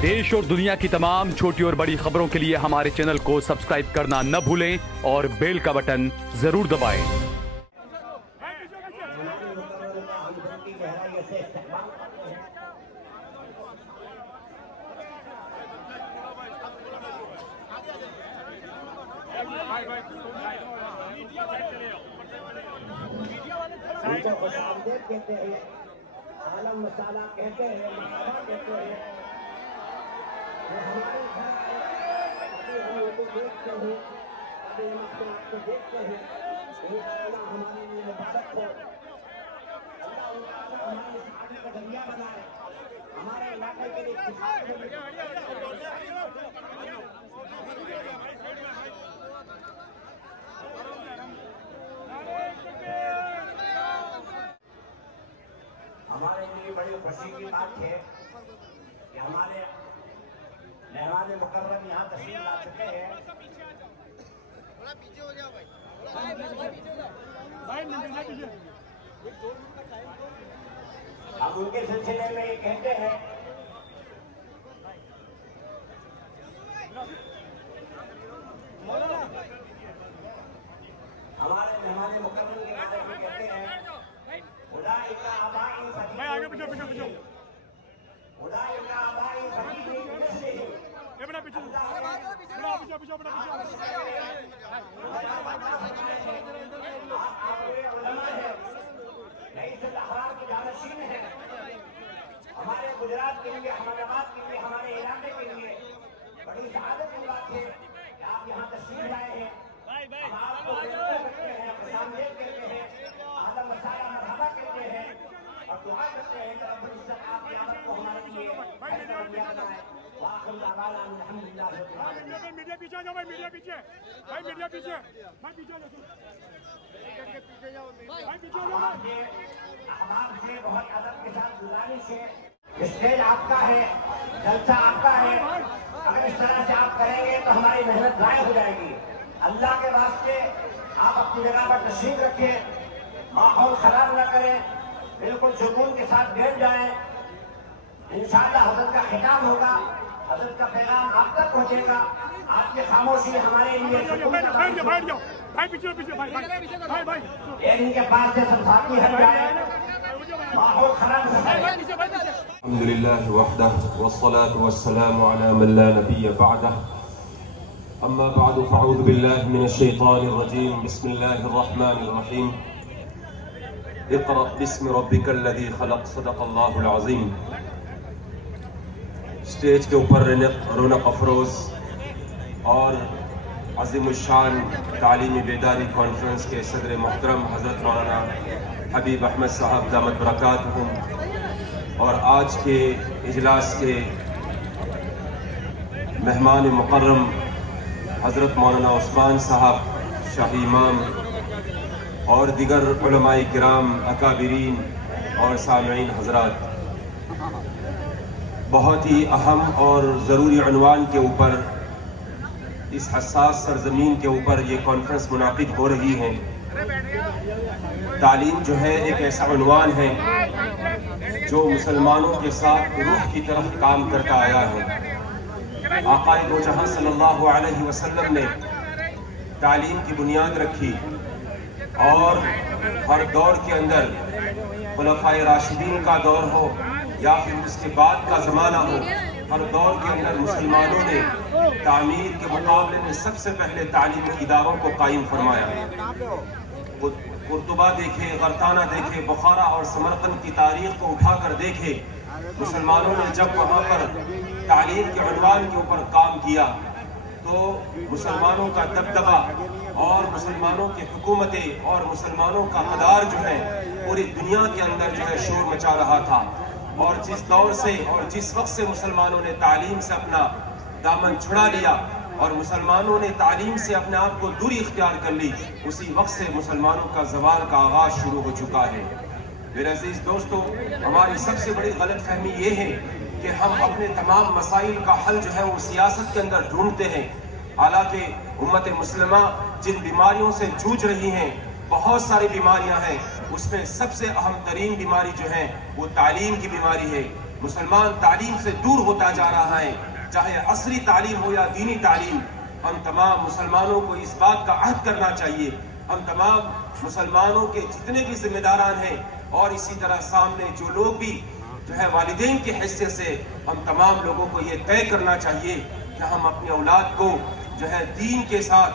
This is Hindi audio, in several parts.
देश और दुनिया की तमाम छोटी और बड़ी खबरों के लिए हमारे चैनल को सब्सक्राइब करना न भूलें और बेल का बटन जरूर दबाएं। कहते हैं, आलम मसाला कहते हैं, मसाला कहते हैं। हमारे घर हम लोगों को देखते हैं, अपने आपको देखते हैं। अल्लाह हमारे लिए मुबारक हो, अल्लाह हमारे शादी का जरिया बनाए, हमारे इलाके के लिए हमारे लिए बड़ी खुशी की बात है कि हमारे मेहमान मुकर्रम यहाँ तशरीफ ला चुके हैं। थोड़ा पीछे हो जाओ भाई, हम उनके सिलसिले में ये कहते हैं हमारे मेहमान मुकर्रम के बारे में कहते हैं हमारे गुजरात के लिए, अहमदाबाद के लिए, हमारे इलाके के लिए बड़ी सआदत की बात है कि आप यहाँ तशरीफ लाए हैं। हम आपको करते हैं, सामने कहते हैं, आलम मसाला मरहबा कहते हैं और दुआ करते हैं कि रब्बुल इज्जत आप क़यामत को हमारे लिए बनाए। मीडिया पीछे जाओ भाई, मीडिया पीछे भाई, मीडिया पीछे भाई, पीछे जाओ भाई, पीछे जाओ। अहबाब से बहुत अदब के साथ गुजारिश है, स्टेज आपका है, जलसा आपका है। अगर इस तरह से आप करेंगे तो हमारी मेहनत ज़ाया हो जाएगी। अल्लाह के वास्ते आप अपनी जगह पर तशरीफ रखें, माहौल खराब न करें, बिल्कुल सुकून के साथ बैठ जाएं। इंशाअल्लाह हज़रत का खिताब होगा, हज़रत का पैगाम आप तक पहुंचेगा। आपकी खामोशी हमारे लिए इनके पास से सब साथी हट जाए, माहौल खराब हो जाए। अल्हम्दुलिल्लाह वहदह वस्सलातु वस्सलामु अला मन ला नबिय्य बअदह। अम्मा बअद फअऊज़ु बिल्लाहि मिनश शैतानिर रजीम। बिस्मिल्लाहिर रहमानिर रहीम। इक़रा बिस्मि रब्बिकल लज़ी खलक़। सदक़ल्लाहुल अज़ीम। स्टेज के ऊपर रौनक अफरोज़ और अज़ीमुश्शान तालीमी बेदारी कॉन्फ्रेंस के सदर मोहतरम हज़रत मौलाना हबीब अहमद साहब दामत बरकातहुम और आज के इजलास के मेहमान मुकर्रम हज़रत मौलाना उस्मान साहब शाही इमाम और दिगर उलमाए किराम, अकाबिरीन और सामईन हज़रात, बहुत ही अहम और ज़रूरी उन्वान के ऊपर, इस हसास सरजमीन के ऊपर ये कॉन्फ्रेंस मुनाकिद हो रही है। तालीम जो है एक ऐसा उन्वान है जो मुसलमानों के साथ रूह की तरफ काम करता आया है। आक़ाए दो जहां सल्लल्लाहु अलैहि वसल्लम ने तालीम की बुनियाद रखी और हर दौर के अंदर, खुलफ़ाए राशिदीन का दौर हो या फिर उसके बाद का ज़माना हो, हर दौर के अंदर मुसलमानों ने तामीर के मुकाबले में सबसे पहले तालीमी इदारों को कायम फरमाया। कुर्तुबा देखे, गरताना देखे, बुखारा और समरकंद की तारीख को उठाकर देखे, मुसलमानों ने जब वहाँ पर तालीम के उन्वान के ऊपर काम किया तो मुसलमानों का दबदबा और मुसलमानों की हुकूमतें और मुसलमानों का मदार जो है पूरी दुनिया के अंदर जो है शोर मचा रहा था। और जिस दौर से और जिस वक्त से मुसलमानों ने तालीम से अपना दामन छुड़ा लिया और मुसलमानों ने तालीम से अपने आप को दूरी इख्तियार कर ली, उसी वक्त से मुसलमानों का ज़वाल का आगाज़ शुरू हो चुका है। मेरे अजीज़ दोस्तों, हमारी सबसे बड़ी गलतफहमी ये है कि हम अपने तमाम मसाइल का हल जो है वो सियासत के अंदर ढूंढते हैं। हालांकि उम्मत मुस्लिमा जिन बीमारियों से जूझ रही हैं, बहुत सारी बीमारियां हैं, उसमें सबसे अहम तरीन बीमारी जो है वो तालीम की बीमारी है। मुसलमान तालीम से दूर होता जा रहा है, चाहे असरी तालीम हो या दीनी तालीम। हम तमाम मुसलमानों को इस बात का अहद करना चाहिए, हम तमाम मुसलमानों के जितने भी जिम्मेदारान हैं और इसी तरह सामने जो लोग भी जो है वालिदैन की हैसियत से, हम तमाम लोगों को ये तय करना चाहिए कि हम अपनी औलाद को जो है दीन के साथ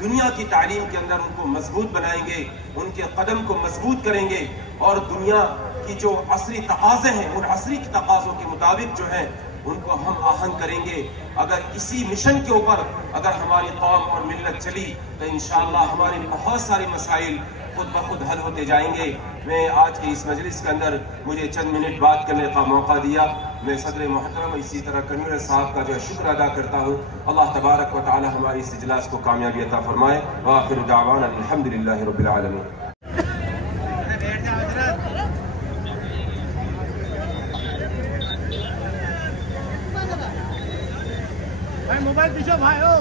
दुनिया की तालीम के अंदर उनको मजबूत बनाएंगे, उनके कदम को मजबूत करेंगे और दुनिया की जो असली तकाज़े हैं उन असली तकाज़ों के मुताबिक जो है उनको हम आहंग करेंगे। अगर इसी मिशन के ऊपर अगर हमारी कौम और मिल्लत चली तो इंशाअल्लाह हमारे बहुत सारे मसाइल खुद ब खुद हल होते जाएंगे। मैं आज के इस मजलिस के अंदर मुझे चंद मिनट बात करने का मौका दिया, मैं सदर मोहतरम इसी तरह कन्वीनर साहब का जो है शुक्र अदा करता हूँ। अल्लाह तबारक व तआला हमारी इस इजलास को कामयाबी अता फरमाए। व आखिर दावाना अल्हम्दुलिल्लाहि रब्बिल आलमीन। मोबाइल पीछे भाई हो।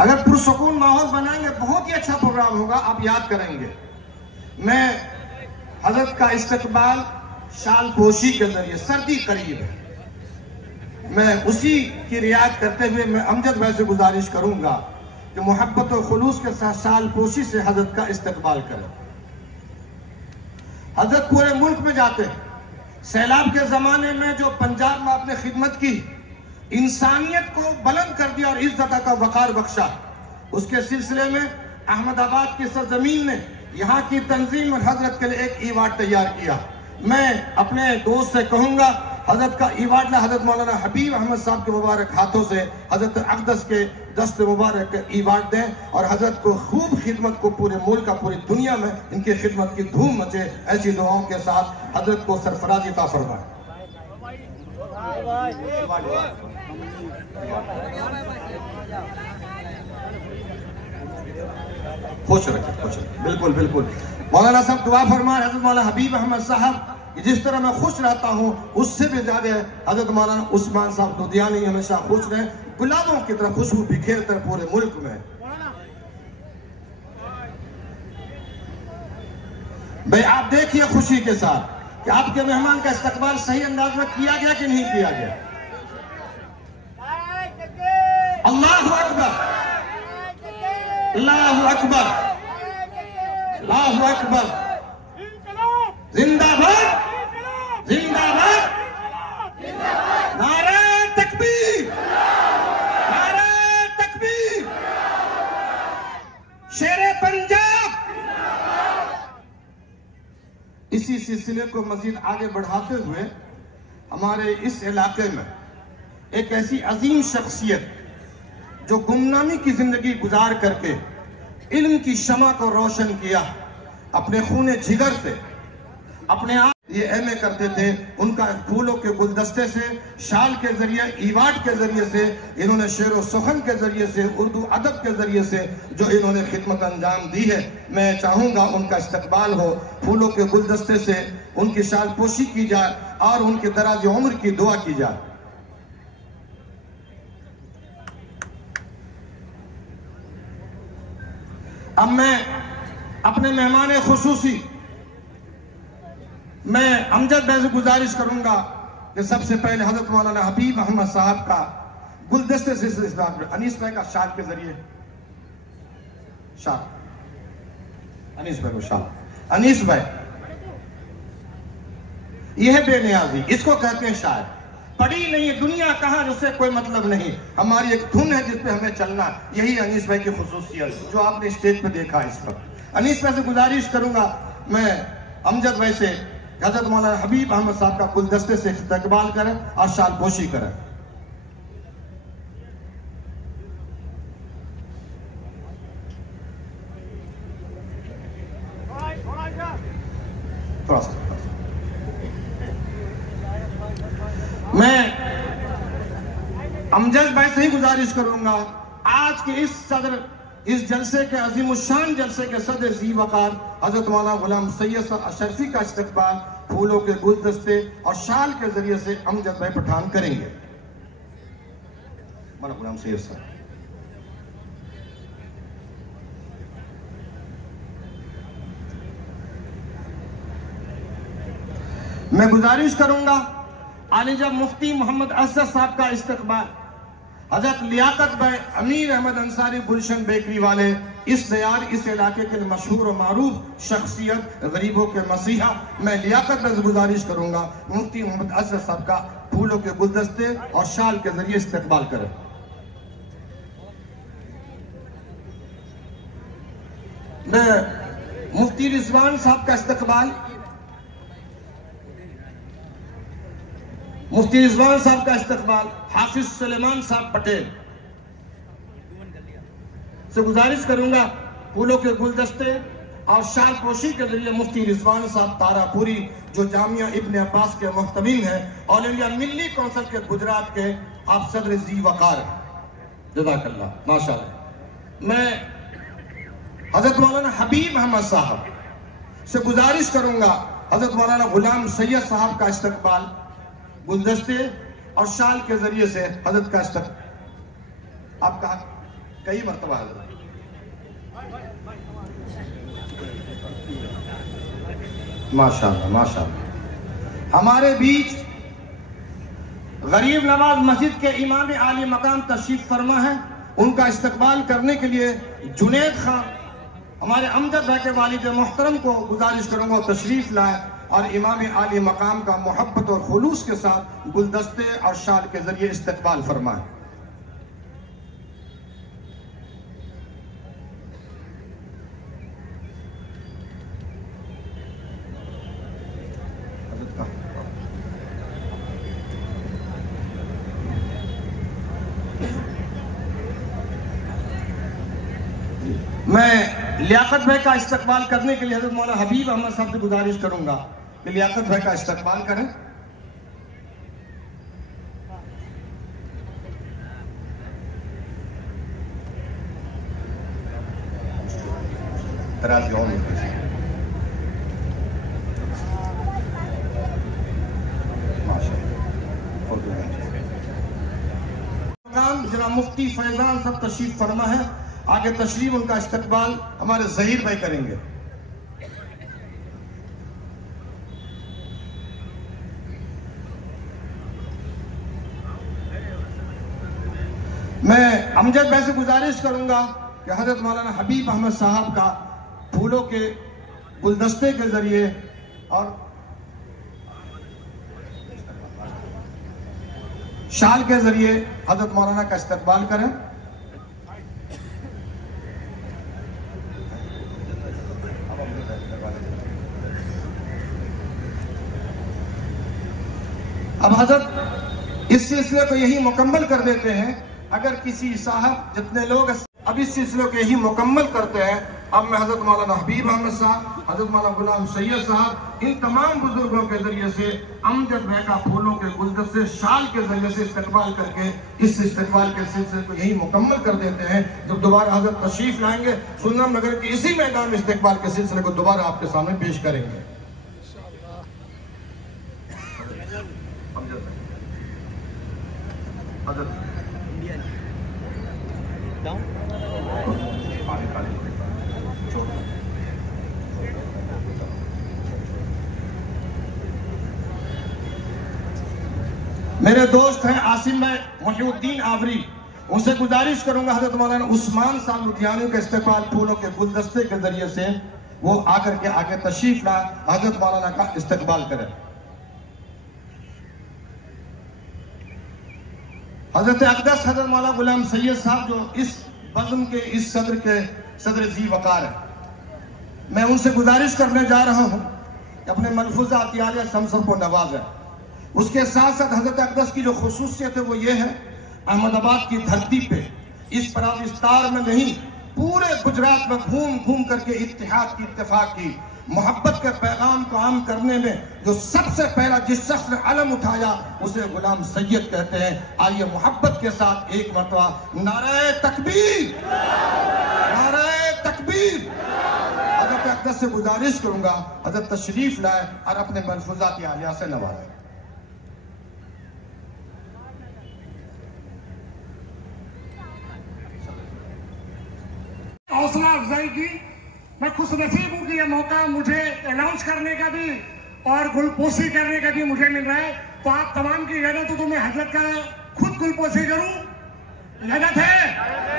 अगर पुरसुकून माहौल बनाएंगे बहुत ही अच्छा प्रोग्राम होगा। आप याद करेंगे मैं हजरत का इस्तकबाल शाल पोशी के जरिए, सर्दी करीब है, मैं उसी की रियायत करते हुए मैं अमजद भाई से गुजारिश करूंगा कि मोहब्बत और खुलूस के साथ शाल पोशी से हजरत का इस्तकबाल करें। हजरत पूरे मुल्क में जाते हैं। सैलाब के जमाने में जो पंजाब में आपने खिदमत की, इंसानियत को बुलंद कर दिया और इज्जत का वकार बख्शा, उसके सिलसिले में अहमदाबाद की सरजमीन ने यहाँ की तंजीम और हजरत के लिए एक ईवार्ड तैयार किया। मैं अपने दोस्त से कहूँगा हजरत का ईवार्ड ना हजरत मौलाना हबीब अहमद साहब के मुबारक हाथों से हजरत अक़दस के दस्त मुबारक ईवार्ड दें और हजरत को खूब खिदमत को पूरे मुल्क का पूरी दुनिया में इनकी खिदमत की धूम मचे। ऐसी दुआओं के साथ हजरत को सरफराजी अता फरमाए। खुश रखे, खुश रखे। बिल्कुल बिल्कुल मौलाना साहब दुआ फरमाए। हजरत मौलाना हबीब अहमद साहब जिस तरह मैं खुश रहता हूँ उससे भी ज्यादा हजरत मौलाना उस्मान साहब दुधियानी हमेशा खुश रहे, गुलाबों की तरह खुशबू बिखेरते पूरे मुल्क में। भाई आप देखिए खुशी के साथ कि आपके मेहमान का इस्तकबाल सही अंदाज में किया गया कि नहीं किया गया। अल्लाहु अकबर, अल्लाहु अकबर, अल्लाहु अकबर। जिंदाबाद, जिंदाबाद, नारे तकबीर, नारे तकबीर, शेरे पंजाब। इसी सिलसिले को मजीद आगे बढ़ाते हुए हमारे इस इलाके में एक ऐसी अजीम शख्सियत जो गुमनामी की जिंदगी गुजार करके इल्म की शमा को रोशन किया, अपने खूने जिगर से अपने आप ये एमए करते थे, उनका फूलों के गुलदस्ते से, शाल के जरिए, ईवाट के जरिए से, इन्होंने शेर व सुखन के जरिए से, उर्दू अदब के जरिए से जो इन्होंने खिदमत अंजाम दी है, मैं चाहूँगा उनका इस्तकबाल हो, फूलों के गुलदस्ते से उनकी शाल पोशी की जाए और उनकी दराज उम्र की दुआ की जाए। अब मैं अपने मेहमान खुसूसी मैं अमजद भाई से गुजारिश करूंगा कि सबसे पहले हजरत मौलाना हबीब अहमद साहब का गुलदस्ते से अनीस भाई का शाल के जरिए, शाल अनीस भाई को शाल। अनीस भाई यह बेनियाजी, इसको कहते हैं शायर। पढ़ी नहीं है दुनिया कहाँ, उससे कोई मतलब नहीं, हमारी एक धुन है जिसपे हमें चलना। यही अनीस भाई की खुसूसियत जो आपने स्टेज पे देखा इस वक्त। अनीस भाई से गुजारिश करूंगा मैं अमजद भाई से हजरत मौलाना हबीब अहमद साहब का गुलदस्ते से इस्तकबाल करें और शाल पोशी करें। थोड़ा सा मैं अमजद भाई से ही गुजारिश करूंगा आज के इस जलसे के अजीमुशान जलसे के सदर ज़ी वक़ार हजरत मौलाना गुलाम सैयद अशरफी का इस्तकबाल फूलों के गुलदस्ते और शाल के जरिए से अमजद भाई पठान करेंगे। मौलाना गुलाम सैयद साहब मैं गुजारिश करूंगा आलिजा मुफ्ती मोहम्मद असद साहब का इस्तकबाल, हजरत लियाकत भाई अमीर अहमद अंसारी गुलशन बेकरी वाले, इस दयार इस इलाके के मशहूर और मारूफ शख्सियत, गरीबों के मसीहा, मैं लियाकत भाई से गुजारिश करूंगा मुफ्ती मोहम्मद असद साहब का फूलों के गुलदस्ते और शाल के जरिए इस्तकबाल करें। मैं मुफ्ती रिजवान साहब का इस्तकबाल, मुफ्ती रिजवान साहब का इस्तकबाल हाफिज सुलेमान साहब पटेल से गुजारिश करूंगा फूलों के गुलदस्ते और शाल पोशी के जरिए मुफ्ती रिजवान साहब तारापुरी, जो जामिया इब्न अब्बास के मुहतमिम हैं, ऑल इंडिया मिल्ली कौंसिल के गुजरात के, आप सदर जी वकार, जज़ाकल्लाह, माशाअल्लाह। मैं हजरत मौलाना हबीब अहमद साहब से गुजारिश करूंगा हजरत मौलाना गुलाम सैयद साहब का इस्तकबाल गुलदस्ते और शाल के जरिए से हजरत का इस्तकबाल। आपका कई मरतबा हजरत, माशाअल्लाह माशाअल्लाह। हमारे बीच गरीब नवाज मस्जिद के इमाम आली मकाम तशरीफ फरमा है, उनका इस्तकबाल करने के लिए जुनेद खान हमारे अमजद भाई के वालिद मोहतरम को गुजारिश करूंगा तशरीफ लाए और इमाम आली मकाम का मोहब्बत और खुलूस के साथ गुलदस्ते और शाल के जरिए इस्तकबाल फरमाए। मैं लियाकत भाई का इस्तकबाल करने के लिए हजरत मौलाना हबीब अहमद साहब से गुजारिश करूंगा कि लियाकत भाई का इस्तकबाल करें। जनाब मुफ्ती फैजान साहब तशरीफ फरमा है, आगे तशरीफ उनका इस्तकबाल हमारे जहीर भाई करेंगे। मैं अमजद भाई से गुजारिश करूंगा कि हजरत मौलाना हबीब अहमद साहब का फूलों के गुलदस्ते के जरिए और शाल के जरिए हजरत मौलाना का इस्तकबाल करें। अब हजरत इस सिलसिले को यही मुकम्मल कर देते हैं। अगर किसी साहब जितने लोग अब इस सिलसिले को यही मुकम्मल करते हैं, अब मैं हजरत मौलाना हबीब अहमद साहब, हजरत मौलाना गुलाम सैयद साहब, इन तमाम बुजुर्गों के जरिए से अमजद भाई का फूलों के गुलदस्ते शाल के जरिए से इस्तकबाल करके इस इस्तकबाल के सिलसिले को यही मुकम्मल कर देते हैं। जब दोबारा हजरत तशरीफ लाएंगे सुन्नत नगर के इसी मैदान में इस्तकबाल के सिलसिले को दोबारा आपके सामने पेश करेंगे। मेरे दोस्त हैं आसिम भाई मोहिउद्दीन आवरी, उनसे गुजारिश करूंगा हजरत मौलाना उस्मान साहब लुधियानी के इस्तकबाल फूलों के गुलदस्ते के जरिए से वो आकर के आगे तशरीफ ला हजरत मौलाना का इस्तकबाल करें। हजरत अक़दस हजरत मौलाना गुलाम सैयद साहब जो इस बज़्म के इस सदर जी वकार है, मैं उनसे गुजारिश करने जा रहा हूं कि अपने मलफूज़ात आलिया हम सबको नवाजें। उसके साथ साथ हजरत अक़दस की जो खुसूसियत है वो ये है, अहमदाबाद की धरती पे इस परा विस्तार में नहीं पूरे गुजरात में घूम घूम करके इत्तेहाद की, इत्तेफाक की, मोहब्बत के पैगाम को आम करने में जो सबसे पहला जिस शख्स ने अलम उठाया उसे गुलाम सैयद कहते हैं। आइए मोहब्बत के साथ एक मरतबा नारे तकबीर, नारे तकबीर। हजरत अक़दस से गुजारिश करूंगा हजरत तशरीफ लाए और अपने मलफूज़ात आलिया से नवाजें। हौसला अफजाई की मैं खुश नसीब हूँ कि यह मौका मुझे अनाउंस करने का भी और गुलपोशी करने का भी मुझे मिल रहा है। तो आप तमाम की इजाजत हो तो मैं हजरत का खुद गुलपोशी करूं, इजाजत है?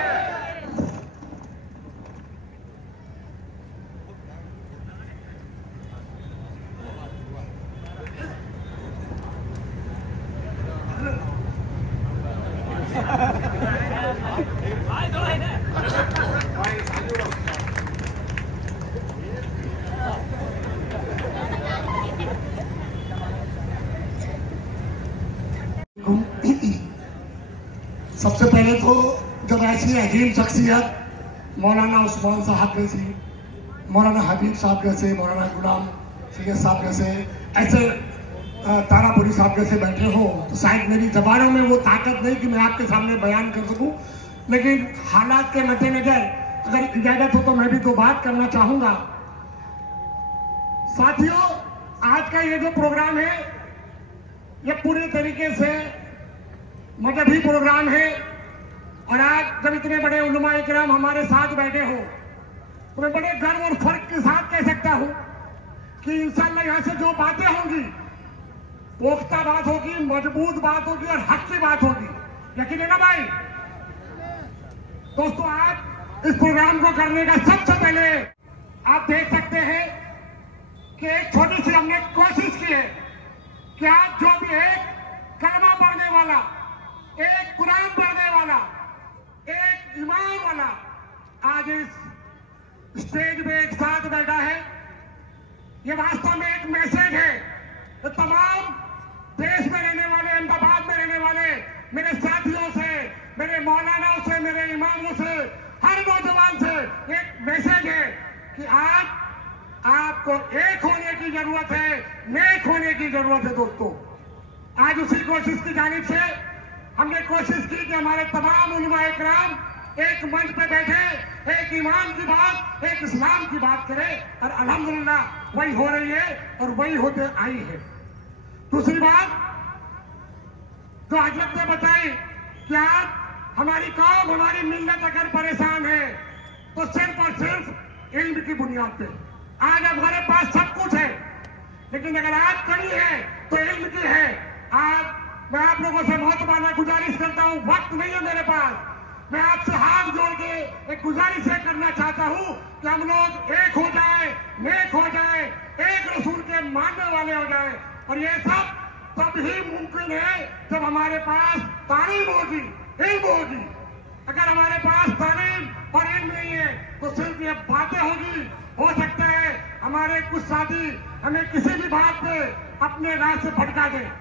सबसे पहले तो जब ऐसी अजीम शख्सियत मौलाना उस्मान साहब जैसी, मौलाना हबीब साहब जैसे, मौलाना गुलाम सैयद साहब जैसे, ऐसे तारापुरी साहब जैसे बैठे हो तो शायद मेरी जबानों में वो ताकत नहीं कि मैं आपके सामने बयान कर सकूं, लेकिन हालात के मद्देनजर अगर इजाजत हो तो मैं भी दो बात करना चाहूंगा। साथियों, आज का ये जो प्रोग्राम है ये पूरे तरीके से मजहबी प्रोग्राम है और आज जब इतने बड़े उलमा इकराम हमारे साथ बैठे हो तो मैं बड़े गर्व और फर्क के साथ कह सकता हूं कि इंशाअल्लाह यहाँ से जो बातें होंगी पुख्ता बात होगी, मजबूत बात होगी और हक की बात होगी। यकीन है ना भाई? दोस्तों, आज इस प्रोग्राम को करने का सबसे पहले आप देख सकते हैं कि एक छोटी सी हमने कोशिश की है कि आज जो भी एक कलमा पढ़ने वाला, एक कुरान पढ़ने वाला, एक ईमान वाला आज इस स्टेज में एक साथ बैठा है, ये वास्तव में एक मैसेज है तो तमाम देश में रहने वाले, अहमदाबाद में रहने वाले मेरे साथियों से, मेरे मौलानाओं से, मेरे इमामों से, हर नौजवान से एक मैसेज है कि आज आपको एक होने की जरूरत है, नेक होने की जरूरत है। दोस्तों, आज उसी कोशिश की जानिब से हमने कोशिश की कि हमारे तमाम उलमा इकराम एक मंच पे बैठे, एक ईमान की बात, एक इस्लाम की बात करें और अल्हम्दुलिल्लाह वही हो रही है और वही होते आई है। दूसरी बात जो हजरत ने बताई कि आज हमारी कौम, हमारी मिल्लत अगर परेशान है तो सिर्फ और सिर्फ इल्म की बुनियाद पे। आज हमारे पास सब कुछ है, लेकिन अगर आज कमी है तो इल्म की है। आज मैं आप लोगों से मोहतबाना गुजारिश करता हूं, वक्त नहीं है मेरे पास, मैं आपसे हाथ जोड़ के एक गुजारिश करना चाहता हूं कि हम लोग एक हो जाए, नेक हो जाए, एक रसूल के मानने वाले हो जाए। और ये सब तब ही मुमकिन है जब हमारे पास तालीम होगी, इल्म होगी। अगर हमारे पास तालीम और इल्म नहीं है तो सिर्फ ये बातें होगी। हो सकता है हमारे कुछ साथी हमें किसी भी बात पे अपने राह से भटका दें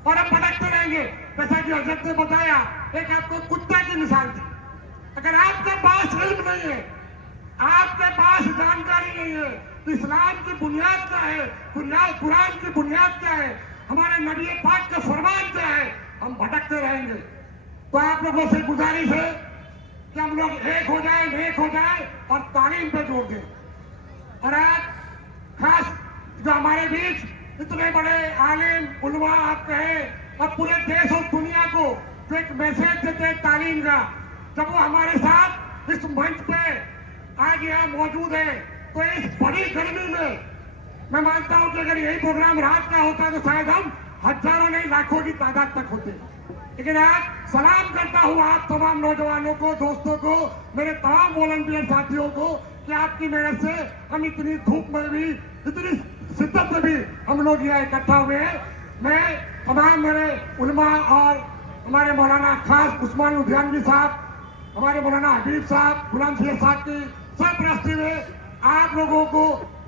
और हम भटकते रहेंगे। जैसा कि हजरत ने बताया, एक आपको कुत्ता की मिसाल दी। अगर आपके पास इल्म नहीं है, आपके पास जानकारी नहीं है कि इस्लाम की बुनियाद क्या है, कुरान की बुनियाद क्या है, हमारे नबी पाक के फरमान क्या है, हम भटकते रहेंगे। तो आप लोगों से गुजारिश है कि हम लोग एक हो जाए, नेक हो जाए और तालीम पे जोर दें। और आज खास जो हमारे बीच इतने बड़े आलिम उलमा आप कहें और पूरे देश और दुनिया को जो एक मैसेज देते हैं तालीम का, जब वो हमारे साथ इस मंच पे आज यहाँ मौजूद है तो इस बड़ी गर्मी में मैं मानता हूँ कि अगर यही प्रोग्राम रात का होता तो शायद हम हजारों नहीं लाखों की तादाद तक होते। लेकिन आज सलाम करता हूँ आप तमाम नौजवानों को, दोस्तों को, मेरे तमाम वॉलंटियर साथियों को कि आपकी मेहनत से हम इतनी धूप में भी, इतनी शिद्दत में भी हम लोग यहाँ इकट्ठा हुए हैं। मैं तमाम मेरे उलमा और हमारे मौलाना खास उस्मान लुधियानवी साहब, हमारे मौलाना हबीब साहब, गुलाम सैयद साहब की सरपरस्ती में आप लोगों को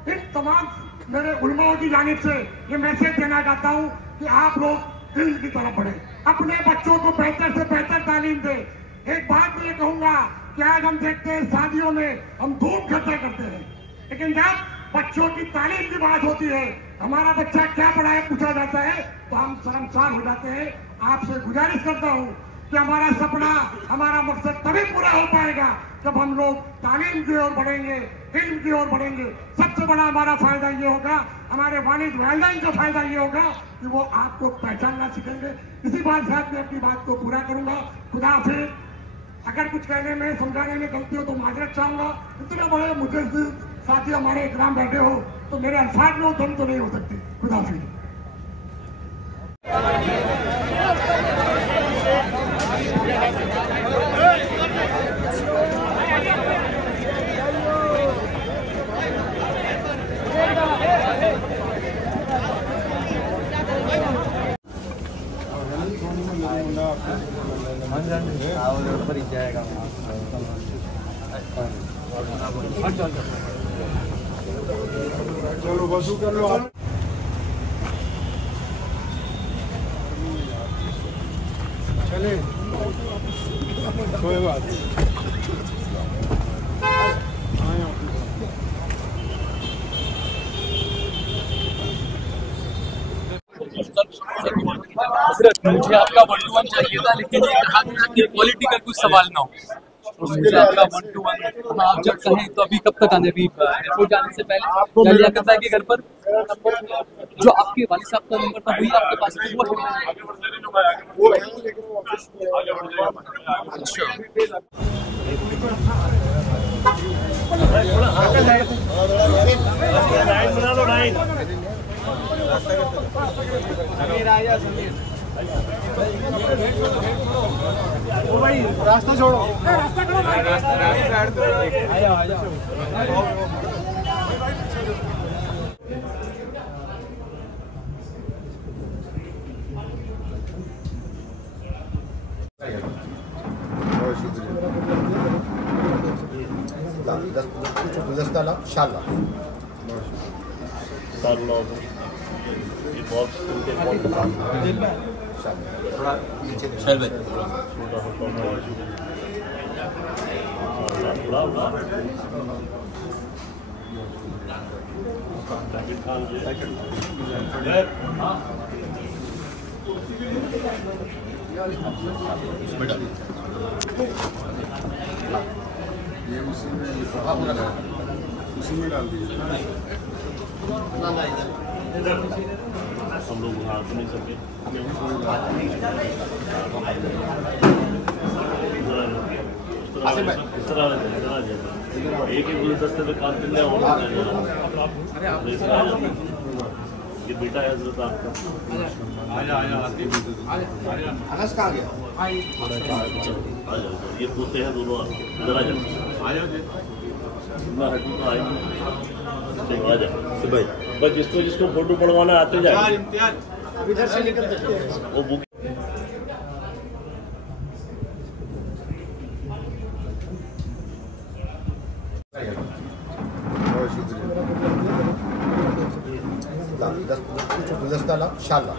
इन तमाम मेरे उलमाओं की जानिब से ये मैसेज देना चाहता हूँ कि आप लोग इल्म की तरफ बढ़े, अपने बच्चों को बेहतर से बेहतर तालीम दें। एक बात मैं ये कहूँगा कि आज हम देखते हैं शादियों में हम धूम खर्चा करते हैं, लेकिन जब बच्चों की तालीम की बात होती है, हमारा बच्चा क्या पढ़ा है पूछा जाता है तो हम शर्मसार हो जाते हैं। आपसे गुजारिश करता हूँ कि हमारा सपना, हमारा मकसद तभी पूरा हो पाएगा जब हम लोग तालीम की ओर बढ़ेंगे, इल्म की ओर बढ़ेंगे। सबसे बड़ा हमारा फायदा ये होगा, हमारे वालिद वालिदैन का फायदा ये होगा कि वो आपको पहचानना सीखेंगे। इसी बात से मैं अपनी बात को पूरा करूंगा। खुदा हाफिज। अगर कुछ कहने में, समझाने में गलती हो तो माजरत चाहूंगा। इतने बड़े मुझे साथी हमारे इकराम बैठे हो तो मेरे अल्फाज में उतम तो नहीं हो सकती। खुदा हाफिज। चलो वसूल कर लो आप। चले कोई बात मुझे आपका 1-to-1 चाहिए था, लेकिन ये कहा गया कि क्वालिटी का कुछ सवाल ना हो। मुझे आपका 1-to-1 आप जब कहें तो अभी कब तक आने? अभी एयरपोर्ट जाने से पहले या लिया करता है कि घर पर जो आपके वालिद साहब का नंबर था वही आपके पास लाइन बना लो, लाइन ओ भाई रास्ता छोड़ो, रास्ता करो भाई, आ जाओ गुलदस्ता ला शाला थोड़ा नीचे ये उसी में डाल दीजिए। हम लोग हाथ नहीं सकते, इस तरह एक ही गुलदस्ते में काम करने ये बेटा है हजरत आपका। अनस कहाँ गया? ये पोते हैं दोनों, इधर आ जाओ, आ जाओ भाई। बस जिसको फोटो पढ़वाना आते जाए, इधर से निकल वो बुक गुलदस्ता ला शाला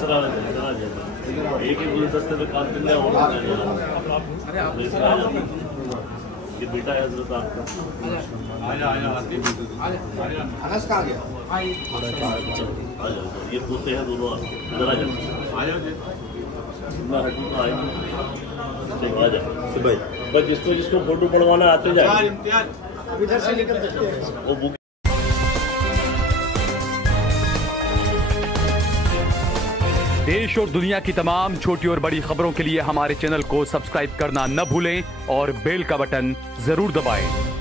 थोड़ा नीचे एक ही गुलदस्ते में काम करने ये बेटा है हजरत आपका। अनस कहाँ गया? आ जाओ, ये पोते हैं दोनों, इधर आ जाओ, आ जाओ भाई। बस जिसको फोटो पढ़वाना आते जाए, इधर से निकल वो बुक देश और दुनिया की तमाम छोटी और बड़ी खबरों के लिए हमारे चैनल को सब्सक्राइब करना न भूलें और बेल का बटन जरूर दबाएं।